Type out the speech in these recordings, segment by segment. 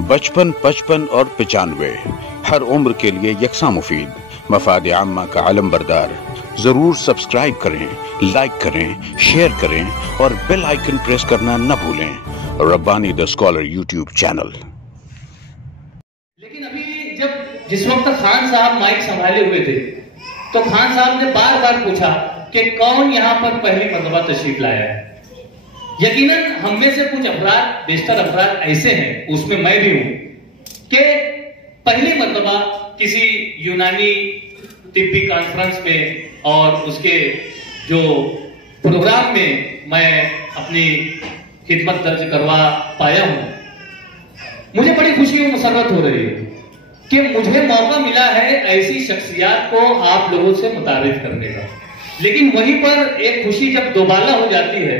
बचपन, 55 और 95 हर उम्र के लिए यकसा मुफीद, मफाद आम्मा का आलम बरदार। जरूर सब्सक्राइब करें, लाइक करें, शेयर करें और बेल आइकन प्रेस करना न भूलें। Rabbani the scholar YouTube channel. लेकिन अभी जिस वक्त खान साहब माइक संभाले हुए थे तो खान साहब ने बार बार पूछा कि कौन यहां पर पहली मर्तबा तशरीफ लाया है। यकीनन हम में से कुछ अफराद, बेशतर अफराद ऐसे हैं, उसमें मैं भी हूं, कि पहली मर्तबा किसी यूनानी तिब्बी कॉन्फ्रेंस में और उसके जो प्रोग्राम में मैं अपनी खिदमत दर्ज करवा पाया हूं। मुझे बड़ी खुशी और मुसर्रत हो रही है कि मुझे मौका मिला है ऐसी शख्सियत को आप लोगों से मुतारिफ करने का। लेकिन वहीं पर एक खुशी जब दोबाला हो जाती है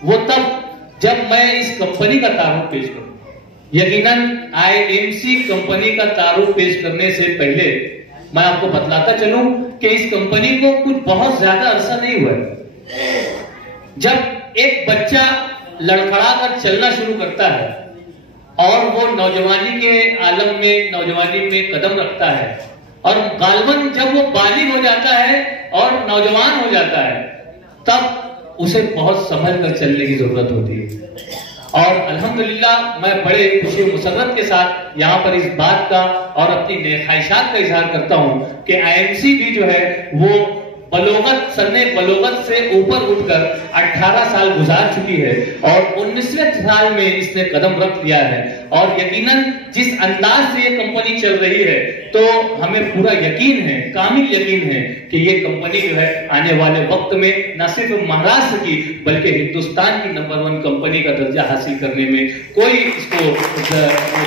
वो तब जब मैं इस कंपनी का तारुफ पेश करूं। यकीनन IMC कंपनी का तारुफ पेश करने से पहले मैं आपको बतलाता चलूं कि इस कंपनी को कुछ बहुत ज्यादा अरसा नहीं हुआ है। जब एक बच्चा लड़खड़ा कर चलना शुरू करता है और वो नौजवानी के आलम में, नौजवानी में कदम रखता है, और गालबन जब वो बालिग हो जाता है और नौजवान हो जाता है, तब उसे बहुत संभल कर चलने की जरूरत होती है। और अल्हम्दुलिल्लाह मैं बड़े खुशी मुसर्रत के साथ यहाँ पर इस बात का और अपनी ख्वाहिशात का इजहार करता हूँ कि IMC भी जो है वो बलोगत, सन्ने बलोगत से ऊपर उठकर 18 साल गुजार चुकी है और 19वें साल में इसने कदम रख लिया है। और यकीनन जिस अंदाज से ये कंपनी चल रही है तो हमें पूरा यकीन है, कामिल यकीन है कि ये कंपनी जो है आने वाले वक्त में न सिर्फ महाराष्ट्र की बल्कि हिंदुस्तान की नंबर 1 कंपनी का दर्जा हासिल करने में कोई इसको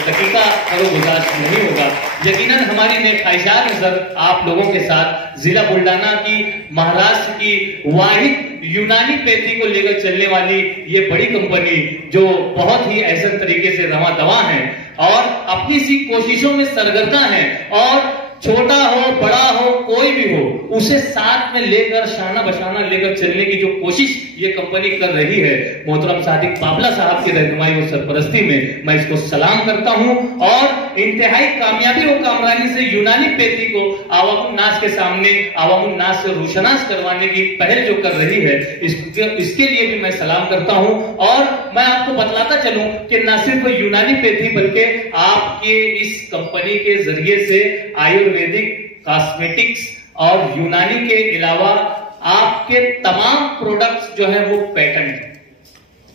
तकीका गुजारिश नहीं होगा। यकीनन हमारी नेक ख्वाहिशात है सर आप लोगों के साथ जिला बुल्डाना की, महाराष्ट्र की वाहिद यूनानी पैथी को लेकर चलने वाली ये बड़ी कंपनी जो बहुत ही ऐसे तरीके से रवा दवा है और अपनी सी कोशिशों में सरगर्दा है, और छोटा हो बड़ा हो कोई भी हो उसे साथ में लेकर शाना बशाना लेकर चलने की जो कोशिश ये कंपनी कर रही है, मोहतरम सादिक बाबला साहब की रहनुमाई और सरपरस्ती में मैं इसको सलाम करता हूं। और इंतहाई कामयाबी और कामरानी से यूनानी पैथी को आवामुन नास के सामने, आवामुन नास से रोशनास करवाने की पहल जो कर रही है इसके लिए भी मैं सलाम करता हूं। और मैं आपको बतलाता चलूं कि न सिर्फ यूनानी पैथी बल्कि आपके इस कंपनी के जरिए से आयुर्वेदिक, कॉस्मेटिक्स और यूनानी के अलावा आपके तमाम प्रोडक्ट्स जो है वो पेटेंट है।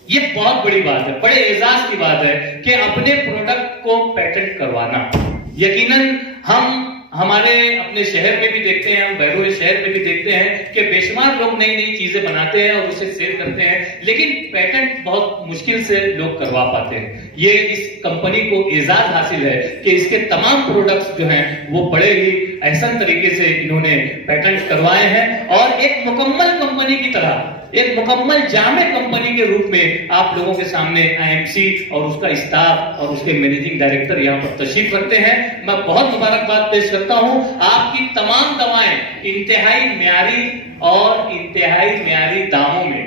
ये बहुत बड़ी बात है, बड़े एजाज की बात है कि अपने प्रोडक्ट को पेटेंट करवाना। यकीनन हम हमारे अपने शहर में भी देखते हैं, हम बैरूनी शहर में भी देखते हैं कि बेशुमार लोग नई नई चीजें बनाते हैं और उसे सेल करते हैं, लेकिन पेटेंट बहुत मुश्किल से लोग करवा पाते हैं। ये इस कंपनी को एजाज हासिल है कि इसके तमाम प्रोडक्ट्स जो हैं वो बड़े ही एहसन तरीके से इन्होंने पेटेंट करवाए हैं और एक मुकम्मल कंपनी की तरह, एक मुकम्मल जामे कंपनी के रूप में आप लोगों के सामने IMC और उसका स्टाफ और उसके मैनेजिंग डायरेक्टर यहाँ पर तशरीफ रखते हैं। मैं बहुत मुबारकबाद पेश करता हूँ। आपकी तमाम दवाएं इंतहाई म्यारी और इंतहाई म्यारी दामों में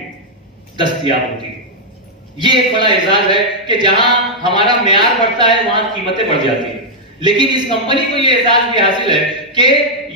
दस्तयाब होती है। ये एक बड़ा एजाज है कि जहां हमारा म्यार बढ़ता है वहां कीमतें बढ़ जाती है। लेकिन इस कंपनी को ये एजाज भी हासिल है कि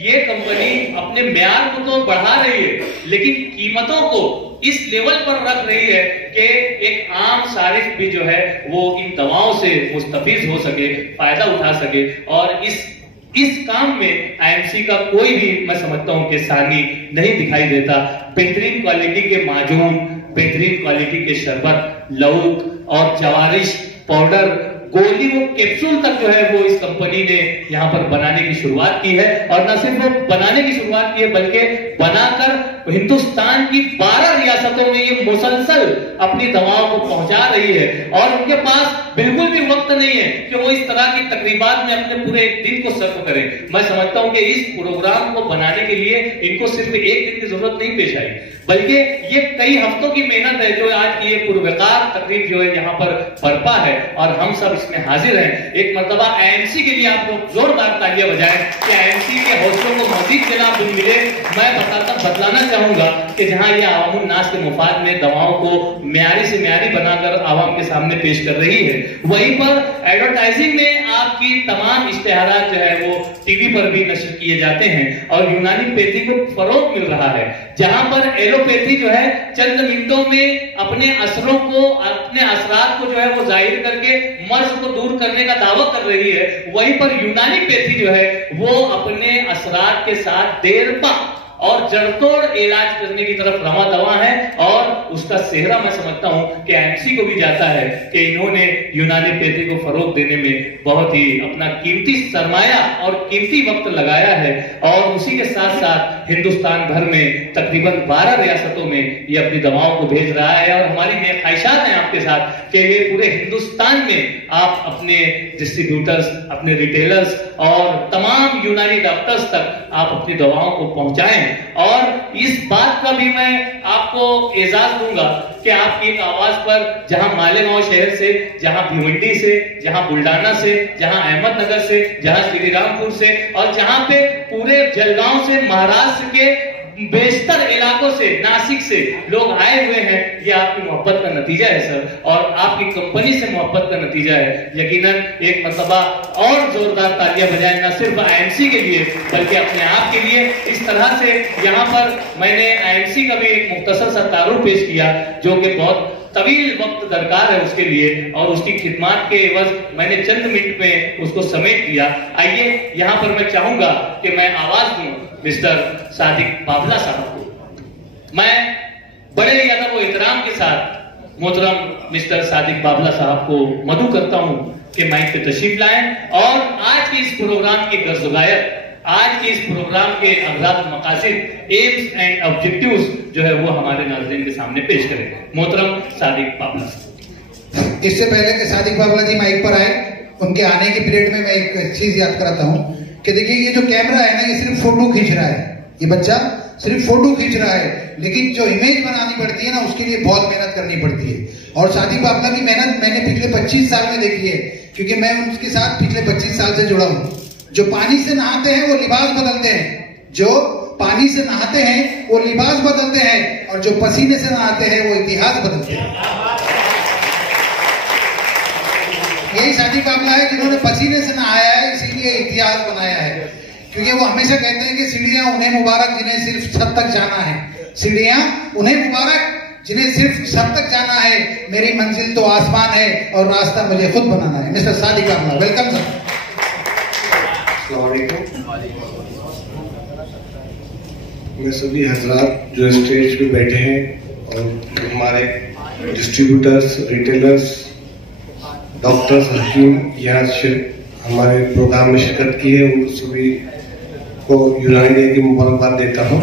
ये कंपनी अपने म्यार को तो बढ़ा रही है लेकिन कीमतों को इस लेवल पर रख रही है कि एक आम सारिफ भी जो है वो इन दवाओं से मुस्तफीज हो सके, फायदा उठा सके। और इस काम में IMC का कोई भी मैं समझता हूं कि सानी नहीं दिखाई देता। बेहतरीन क्वालिटी के माजून, बेहतरीन क्वालिटी के शरबत, लौक और जवारिश पाउडर, गोली, वो कैप्सूल तक जो है वो इस कंपनी ने यहाँ पर बनाने की शुरुआत की है। और न सिर्फ वो बनाने की शुरुआत की है बल्कि बनाकर हिंदुस्तान की 12 रियासतों में ये मुसलसल अपनी दवाओं को पहुंचा रही है। और उनके पास बिल्कुल भी वक्त नहीं है कि वो इस तरह की तकरीबात में अपने पूरे एक दिन को सर्व करें। मैं समझता हूं कि इस प्रोग्राम को बनाने के लिए इनको सिर्फ एक दिन की जरूरत नहीं पेश आई, बल्कि ये कई हफ्तों की मेहनत है जो आज की ये पुरवकार तकरीब जो है यहाँ पर बरपा है और हम सब इसमें हाजिर हैं। एक मर्तबा IMC के लिए आप लोग जोरदार तालियां बजाएं कि IMC के हौसलों को मजीद जनाब मिले। मैं बतलाना चाहूंगा कि जहां ये आवामुन नास के मुफाद में दवाओं को म्यारी से म्यारी बनाकर आवाम के सामने पेश कर रही है, वहीं पर एडवर्टाइजिंग में आपकी तमाम इश्तेहारात जो है वो टीवी पर भी नशर किए जाते हैं और यूनानीपैथी को फरोग मिल रहा है, जहां पर एलोपैथी जो है चंद मिनटों में अपने असरों को, अपने असरात को जो है वो जाहिर करके मर्ज को दूर करने का दावा कर रही है, वहीं पर यूनानीपैथी जो है वो अपने असरात के साथ देर पा और जड़तोड़ इलाज करने की तरफ रवा दवा है। और उसका सेहरा मैं समझता हूं कि एमसी को भी जाता है कि इन्होंने यूनानीपैथी को फरोग देने में बहुत ही अपना कीमती सरमाया और कीमती वक्त लगाया है और उसी के साथ साथ हिंदुस्तान भर में तकरीबन 12 रियासतों में ये अपनी दवाओं को भेज रहा है। और हमारी ये ख्वाहिशात हैं आपके साथ कि ये पूरे हिंदुस्तान में आप अपने डिस्ट्रीब्यूटर्स, अपने रिटेलर्स और तमाम यूनानी डॉक्टर्स तक आप अपनी दवाओं को पहुंचाएं। और इस बात का भी मैं आपको एजाज दूंगा कि आपकी एक आवाज पर जहां मालेगांव शहर से, जहां भिवंडी से, जहां बुल्डाना से, जहां अहमदनगर से, जहां श्रीरामपुर से और जहां पे पूरे जलगांव से, महाराष्ट्र के बेशतर इलाकों से, नासिक से लोग आए हुए हैं, ये आपकी मोहब्बत का नतीजा है सर, और आपकी कंपनी से मोहब्बत का नतीजा है। यकीनन एक मरतबा और जोरदार तालियां बजाएं, न सिर्फ आईएमसी के लिए बल्कि अपने आप के लिए। इस तरह से यहाँ पर मैंने आईएमसी का भी एक मुख्तसर सा तारुफ पेश किया जो कि बहुत तवील वक्त दरकार है उसके लिए, और उसकी खिदमत के एवज मैंने चंद मिनट में उसको समेट दिया। आइए यहाँ पर मैं चाहूंगा कि मैं आवाज दूं मिस्टर सादिक बाबला साहब को। मैं बड़े ही अदब व एहतराम के साथ मोहतरम मिस्टर सादिक बाबला साहब को मदऊ करता हूं कि माइक पे तशरीफ लाएं और आज के इस प्रोग्राम के गर्ज़-ओ-गायत, आज के इस प्रोग्राम के अगराद, मकासिद, एम्स एंड ऑब्जेक्टिव्स जो है वो हमारे नाज़रीन के सामने पेश करें। मोहतरम सादिक बाबला। इससे पहले कि सादिक बाबला जी माइक पर आए, उनके आने के पीरियड में मैं एक चीज याद कराता हूँ कि देखिए ये जो कैमरा है ना, ये सिर्फ फोटो खींच रहा है, ये बच्चा सिर्फ फोटो खींच रहा है, लेकिन जो इमेज बनानी पड़ती है ना उसके लिए बहुत मेहनत करनी पड़ती है। और सादिक बाबला की मेहनत मैंने पिछले 25 साल में देखी है, क्योंकि मैं उनके साथ पिछले 25 साल से जुड़ा हूँ। जो पानी से नहाते हैं वो लिबास बदलते हैं, जो पानी से नहाते हैं वो लिबास बदलते हैं, और जो पसीने से नहाते हैं वो इतिहास बदलते हैं। यही सादिक बाबला है जिन्होंने पसीने से नहाया है, इसीलिए इतिहास बनाया है। क्योंकि वो हमेशा कहते हैं कि सीढ़ियां उन्हें मुबारक जिन्हें सिर्फ छत तक जाना है, सीढ़ियां उन्हें मुबारक जिन्हें सिर्फ छत तक जाना है, मेरी मंजिल तो आसमान है और रास्ता मुझे खुद बनाना है। Mister Sadiq Babla, welcome sir. मैं सभी हजरात जो स्टेज पे बैठे हैं और हमारे डिस्ट्रीब्यूटर्स, रिटेलर्स, डॉक्टर्स, हकीम यहाँ हमारे प्रोग्राम में शिरकत की है, उन सभी को यूनानी डे की मुबारकबाद देता हूँ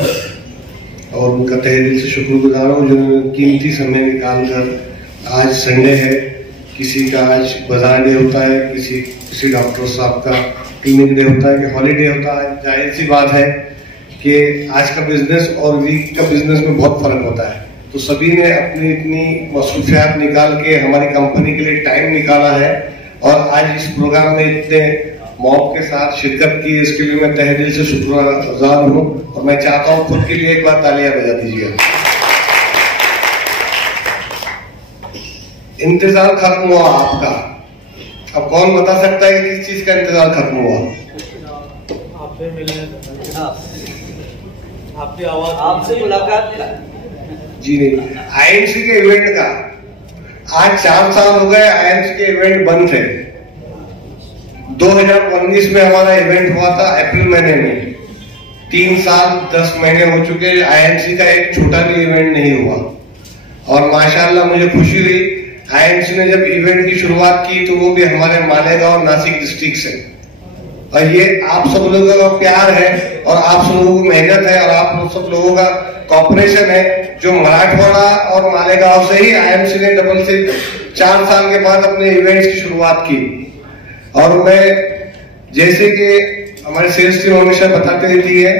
और उनका तहे दिल से शुक्रगुजार हूँ जो कीमती समय निकाल कर, आज संडे है, किसी का आज बाजार डे होता है, किसी डॉक्टर साहब का क्लिनिक डे होता है कि हॉलीडे होता है। जाहिर सी बात है कि आज का बिजनेस और वीक का बिजनेस में बहुत फर्क होता है, तो सभी ने अपनी इतनी मसरूफियात निकाल के हमारी कंपनी के लिए टाइम निकाला है और आज इस प्रोग्राम में इतने मौक के साथ शिरकत की, इसके लिए मैं तहे दिल से शुक्रगुजार हूँ। और मैं चाहता हूँ खुद के लिए एक बार तालियां बजा दीजिएगा। इंतजार खत्म हुआ आपका, अब कौन बता सकता है कि किस चीज का इंतजार खत्म हुआ? आपसे मिलने, आपकी आवाज, आपसे मुलाकात का। जी नहीं, आईएमसी के इवेंट का आज 4 साल हो गए, आईएमसी के इवेंट बंद थे। 2019 में हमारा इवेंट हुआ था अप्रैल महीने में, 3 साल 10 महीने हो चुके, आईएमसी का एक छोटा भी इवेंट नहीं हुआ। और माशाल्लाह मुझे खुशी हुई, आईएमसी ने जब इवेंट की शुरुआत की तो वो भी हमारे मालेगांव, नासिक डिस्ट्रिक्ट से। और ये आप सब लोगों का प्यार है और आप सब लोगों की मेहनत है और आप सब लोगों का कॉपरेशन है जो मराठवाड़ा और मालेगांव से ही आईएमसी ने डबल से 4 साल के बाद अपने इवेंट्स की शुरुआत की। और मैं जैसे कि हमारे सेल्स टीम हमेशा बताते रहती है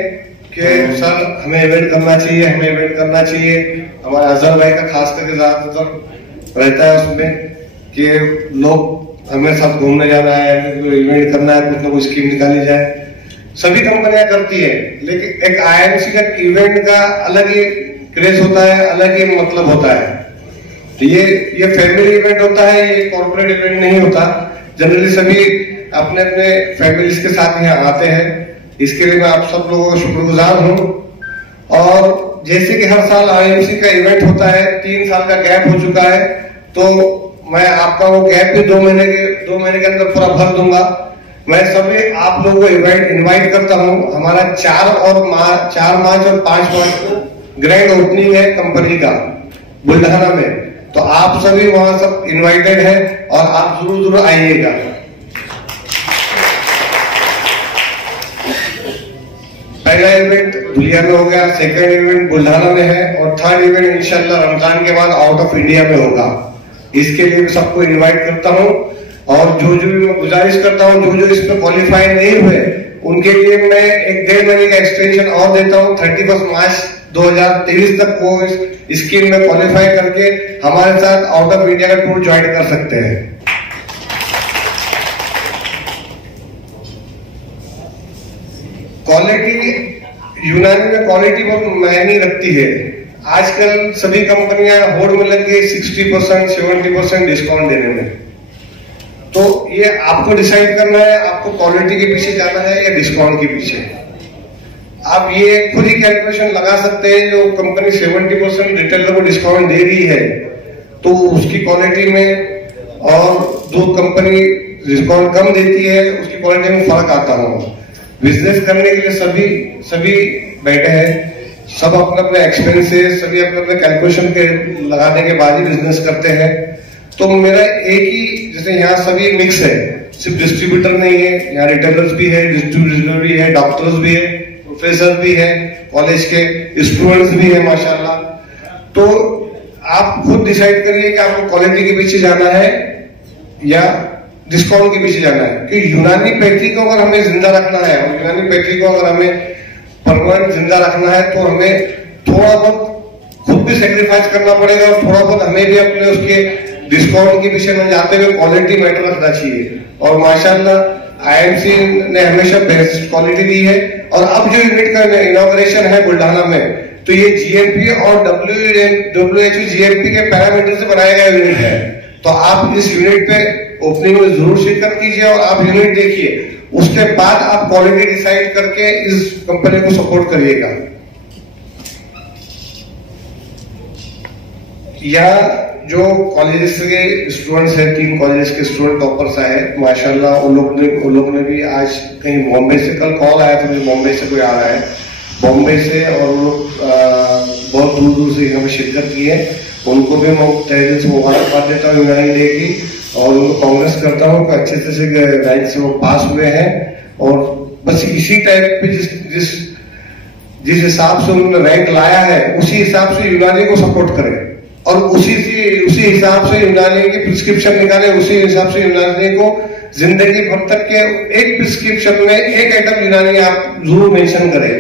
कि सर हमें इवेंट करना चाहिए, हमें इवेंट करना चाहिए। हमारे अजहर भाई का खास करके ज्यादातर रहता है उसमें कि लोग हमें साथ घूमने जाना है, इवेंट करना है, कुछ ना कुछ स्कीम निकाली जाए। सभी कंपनियां करती है, लेकिन एक आईएमसी का इवेंट का अलग ही क्रेज होता है, अलग ही मतलब होता है। तो ये फैमिली इवेंट होता है, ये कॉर्पोरेट इवेंट नहीं होता। जनरली सभी अपने अपने फैमिलीज के साथ यहाँ आते हैं। इसके लिए मैं आप सब लोगों का शुक्रगुजार हूँ। और जैसे कि हर साल आईएमसी का इवेंट होता है, 3 साल का गैप हो चुका है, तो मैं आपका वो गैप भी 2 महीने के अंदर पूरा भर दूंगा। मैं सभी आप लोगों को इनवाइट करता हूँ। हमारा 4 मार्च और 5 मार्च को ग्रैंड ओपनिंग है कंपनी का बुल्ढाना में, तो आप सभी वहां सब इनवाइटेड हैं और आप जरूर आइएगा। पहला इवेंट धुलिया में हो गया, सेकंड इवेंट बुल्ढाना में है और थर्ड इवेंट इंशाल्लाह रमजान के बाद आउट ऑफ इंडिया में होगा। इसके लिए सबको इनवाइट करता हूँ और जो भी मैं गुजारिश करता हूँ, जो इसमें क्वालिफाई नहीं हुए उनके लिए मैं 1-1.5 महीने का एक्सटेंशन और देता हूँ। 31 मार्च 2023 तक वो इस स्कीम में क्वालिफाई करके हमारे साथ आउट ऑफ इंडिया का टूर ज्वाइन कर सकते हैं। क्वालिटी, यूनानी में क्वालिटी बहुत मायने रखती है। आजकल सभी कंपनियां होड़ में लग गई 60%, 70% डिस्काउंट देने में। तो ये आपको डिसाइड करना है, आपको क्वालिटी के पीछे जाना है या डिस्काउंट के पीछे। आप ये खुद ही कैलकुलेशन लगा सकते हैं। जो कंपनी 70% रिटेलर को डिस्काउंट दे रही है, तो उसकी क्वालिटी में और जो कंपनी डिस्काउंट कम देती है उसकी क्वालिटी में फर्क आता है। बिजनेस करने के लिए सभी बैठे हैं, सब अपने अपने एक्सपेंसेस, सभी अपने अपने कैलकुलेशन के लगाने के बाद ही बिजनेस करते हैं। तो मेरा एक ही, जैसे यहाँ सभी मिक्स है, सिर्फ डिस्ट्रीब्यूटर नहीं है, यहाँ रिटेलर्स भी है, डिस्ट्रीब्यूटर भी है, डॉक्टर्स भी है, प्रोफेसर भी है, कॉलेज के स्टूडेंट्स भी है माशाल्लाह। तो आप खुद डिसाइड करिए कि आपको क्वालिटी के पीछे जाना है या डिस्काउंट के पीछे जाना है। कि यूनानी पैथी को अगर हमें जिंदा रखना है और यूनानी पैथी को अगर हमें परमानेंट जिंदा रखना है, तो हमें थोड़ा बहुत खुद भी सेक्रीफाइस करना पड़ेगा और थोड़ा बहुत हमें भी अपने उसके डिस्काउंट के पीछे न जाते हुए क्वालिटी मैटर रखना चाहिए। और माशाल्लाह आईएमसी ने हमेशा बेस्ट क्वालिटी दी है। और अब जो यूनिट का इनॉग्रेशन है बुल्ढाना में, तो ये जीएमपी और WHO जीएमपी के पैरामीटर से बनाया गया यूनिट है। तो आप इस यूनिट पे ओपनिंग में जरूर शिरकत कीजिए और आप यूनिट देखिए, उसके बाद आप क्वालिटी डिसाइड करके इस कंपनी को सपोर्ट करिएगा। या जो कॉलेजेस के स्टूडेंट्स हैं, 3 कॉलेजेस के स्टूडेंट टॉपर्स आए माशाल्लाह, उन लोग ने भी आज कहीं बॉम्बे से, कल कॉल आया था मुझे बॉम्बे से कोई आ रहा है, बॉम्बे से, और वो लोग बहुत दूर दूर से यहाँ पे शिरकत की है। उनको भी मैं तहे दिल से मुबारकबाद देता हूँ यूनानी डे की, और उनको कांग्रेस करता हूँ कि अच्छे से रैंक से वो पास हुए हैं। और बस इसी टाइप पे जिस हिसाब से उन्होंने रैंक लाया है, उसी हिसाब से यूनानी को सपोर्ट करें और उसी हिसाब से यूनानी की प्रिस्क्रिप्शन निकाले, उसी हिसाब से यूनानी को जिंदगी भर तक के एक प्रिस्क्रिप्शन में एक आइटम यूनानी आप जरूर मेंशन करें।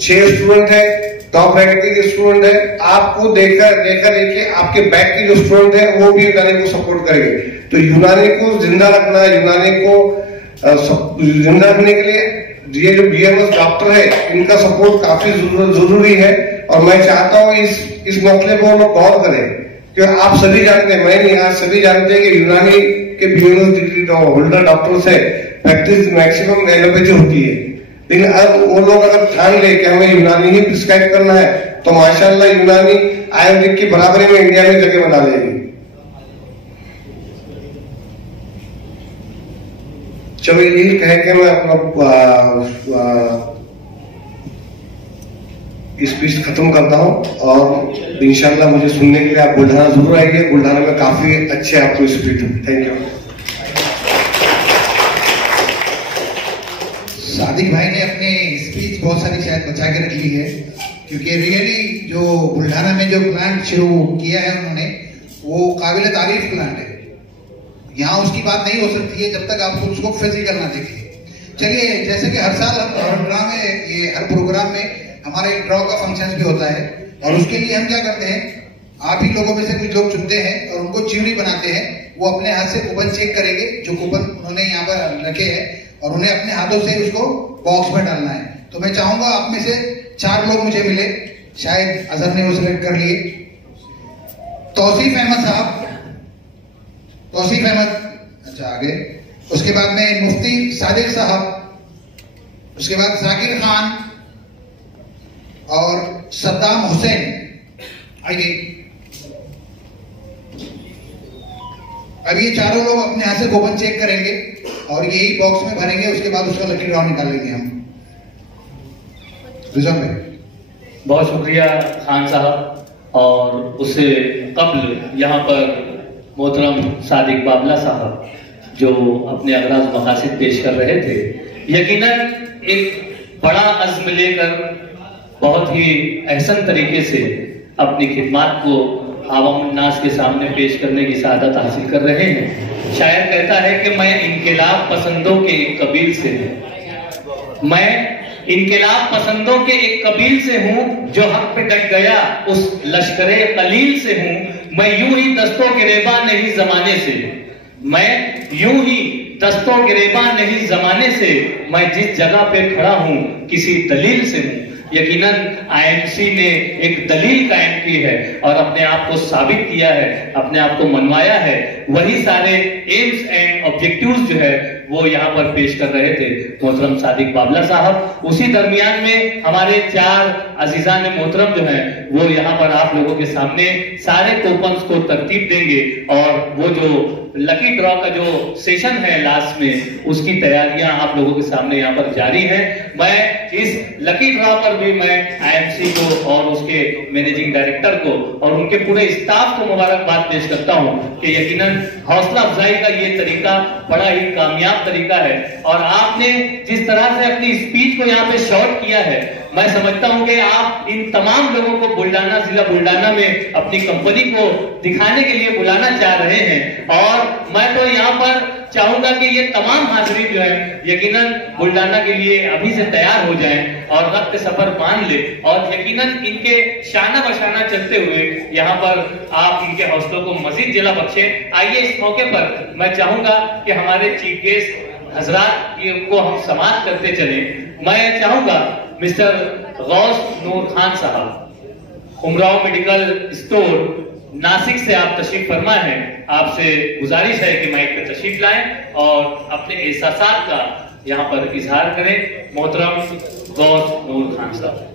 6 स्टूडेंट है, टॉप रैंक के स्टूडेंट है, आपको देखकर देखिए आपके बैक के जो स्टूडेंट है वो भी यूनानी को सपोर्ट करेंगे। तो यूनानी को जिंदा रखना, यूनानी को जिंदा रखने के लिए ये जो बीएमएस डॉक्टर है, इनका सपोर्ट काफी जरूरी है। और मैं चाहता हूँ इस मसले को लोग गौर करें, क्योंकि आप सभी जानते हैं, मैं नहीं, आज सभी जानते हैं कि यूनानी के बीएमएस डिग्री होल्डर डॉक्टर से प्रैक्टिस मैक्सिमम एलोपैथी होती है। लेकिन अब वो लोग अगर ठान ले कि हमें यूनानी ही प्रिस्क्राइब करना है, तो माशाल्लाह यूनानी आयुर्वेदिक की बराबरी में इंडिया में जगह बना लेगी। चलो यही कह के मैं अपना स्पीच खत्म करता हूं। और इंशाल्लाह मुझे सुनने के लिए आप बुल्ढाना जरूर आइए। बुल्ढाना में काफी अच्छे आपको स्पीच। Thank you. सादिक भाई ने अपनी स्पीच बहुत सारी शायद बचा के रख ली है, क्योंकि रियली जो बुल्ढाना में जो प्लांट शुरू किया है उन्होंने, वो काबिल तारीफ प्लांट है। यहाँ उसकी बात नहीं हो सकती है जब तक आप उसको फिजिकल ना देखिए। चलिए, जैसे कि हर साल हर प्रोग्राम में हमारा एक ड्रॉ का फंक्शन भी होता है, और उसके लिए हम क्या करते हैं, आप ही लोगों में से कुछ लोग चुनते हैं और उनको चिवड़ी बनाते हैं। वो अपने हाथ से कूपन चेक करेंगे, जो कूपन उन्होंने यहाँ पर रखे हैं, और उन्हें अपने हाथों से उसको बॉक्स में डालना है। तो मैं चाहूंगा आप में से 4 लोग मुझे मिले, शायद अजहर ने वो सिलेक्ट कर लिए। तौसीफ अहमद साहब, तौसीफ अहमद अच्छा आगे। उसके बाद में मुफ्ती सादिक साहब, उसके बाद जाकिर खान और सद्दाम हुसैन। आइए। अब ये चारों लोग अपने यहां से कूपन चेक करेंगे और यही बॉक्स में भरेंगे, उसके बाद उसका लकी ड्रॉ निकालेंगे हम। रिजवान भाई बहुत शुक्रिया खान साहब। और उससे कबल यहाँ पर मोहतरम सादिक बाबला साहब जो अपने अगराज मकासिद पेश कर रहे थे, यकीनन एक बड़ा अज़्म लेकर बहुत ही अहसन तरीके से अपनी खिदमत को आवाम नास के सामने पेश करने की सआदत हासिल कर रहे हैं। शायर कहता है कि मैं इनकलाब पसंदों के एक कबील से हूँ, मैं इनकलाब पसंदों के एक कबील से हूँ, जो हक पे डट गया उस लश्करे कलील से हूँ। मैं यूं ही दस्तों गिरेबा नहीं जमाने से, मैं यूं ही दस्तों गिरेबा नहीं जमाने से, मैं जिस जगह पे खड़ा हूँ किसी दलील से हूँ। यकीनन आईएमसी ने एक दलील कायम की है और अपने आप को साबित किया है, अपने आप को मनवाया है। वही सारे एम्स एंड ऑब्जेक्टिव्स जो है वो यहाँ पर पेश कर रहे थे मोहतरम सादिक बाबला साहब। उसी दरमियान में हमारे 4 अजीजान मोहतरम जो हैं वो यहाँ पर आप लोगों के सामने सारे कूपन्स को तरतीब देंगे और वो जो लकी ड्रॉ का जो सेशन है लास्ट में, उसकी तैयारियां आप लोगों के सामने यहाँ पर जारी है। मैं इस लकी ड्रॉ पर भी मैं आईएमसी को और उसके मैनेजिंग डायरेक्टर को और उनके पूरे स्टाफ को मुबारकबाद पेश करता हूँ कि यकीनन हौसला अफजाई का ये तरीका बड़ा ही कामयाब तरीका है। और आपने जिस तरह से अपनी स्पीच को यहाँ पे शॉर्ट किया है, मैं समझता हूं कि आप इन तमाम लोगों को बुल्डाना, जिला बुल्डाना में अपनी कंपनी को दिखाने के लिए बुलाना चाह रहे हैं। और मैं तो यहाँ पर चाहूंगा कि ये तमाम हाजिरीन जो है यकीनन बुल्डाना के लिए अभी से तैयार हो जाएं और वक्त सफर मान ले और यकीनन इनके शाना बशाना चलते हुए यहाँ पर आप इनके हौसलों को मजीद जला बख्शें। आइए इस मौके पर मैं चाहूंगा कि हमारे चीफ गेस्ट हजरात को हम समाप्त करते चले। मैं चाहूंगा मिस्टर गौस नूर खान साहब, उमराव मेडिकल स्टोर नासिक से आप तशरीफ फरमा है, आपसे गुजारिश है कि माइक पे तशरीफ लाएं और अपने एहसासात का यहाँ पर इजहार करें। मोहतरम गौस नूर खान साहब।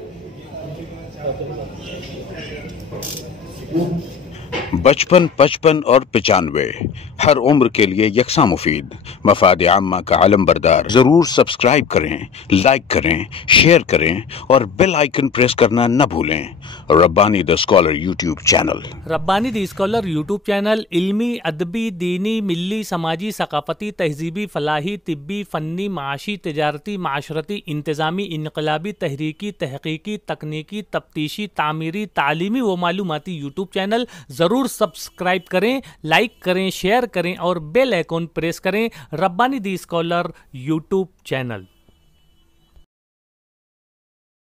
बचपन, 55 और 95 हर उम्र के लिए यकसा मुफीद, मफाद आम्मा का आलम बरदार। जरूर सब्सक्राइब करें, लाइक करें, शेयर करें और बेल आइकन प्रेस करना न भूलें। Rabbani the scholar YouTube channel. Rabbani the scholar YouTube channel इल्मी, अदबी, दीनी, मिल्ली, समाजी, सकाफती, तहजीबी, फलाही, तिब्बी, फ़न्नी, माशी, तिजारती, माशरती, इंतज़ामी, इनकलाबी, तहरीकी, तहकीकी, तकनीकी, तफ्तीशी, तामीरी, तालीमी व मालूमाती यूट्यूब चैनल। ज़रूर सब्सक्राइब करें, लाइक करें, शेयर करें और बेल आइकन प्रेस करें। Rabbani the scholar YouTube channel.